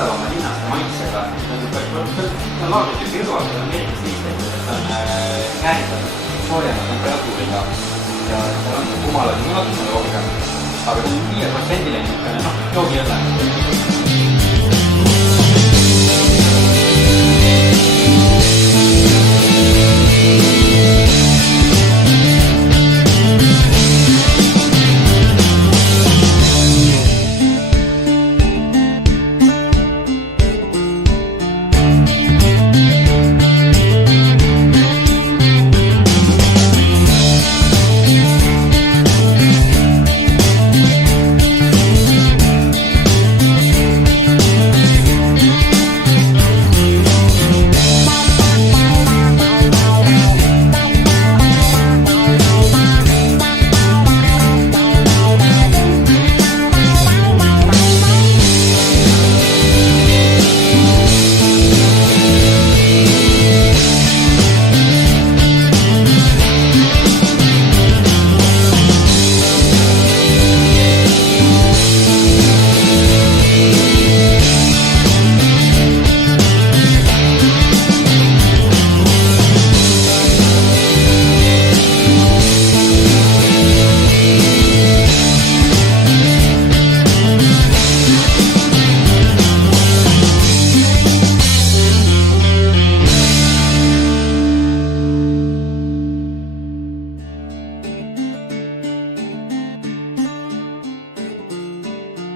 tugevama linnast ja maitsega. See on laagrites kõrval, see on Ameerikas liistetud, et on käänitatud soojema temperatuuriga ja seal on kumalad ja natukene rohkem. Aga see on 5%-line niisugune, joogiõlle.